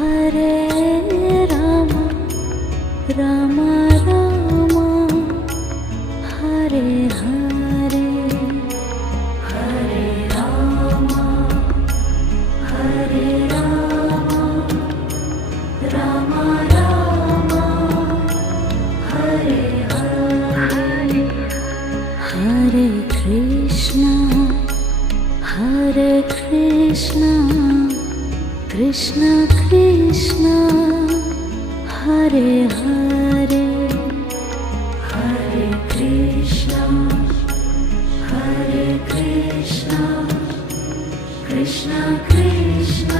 Hare Rama Rama Rama Hare Hare Hare Rama Hare Rama Rama Rama Hare Hare Hare Krishna Krishna Krishna Hare Hare Hare Krishna Krishna Krishna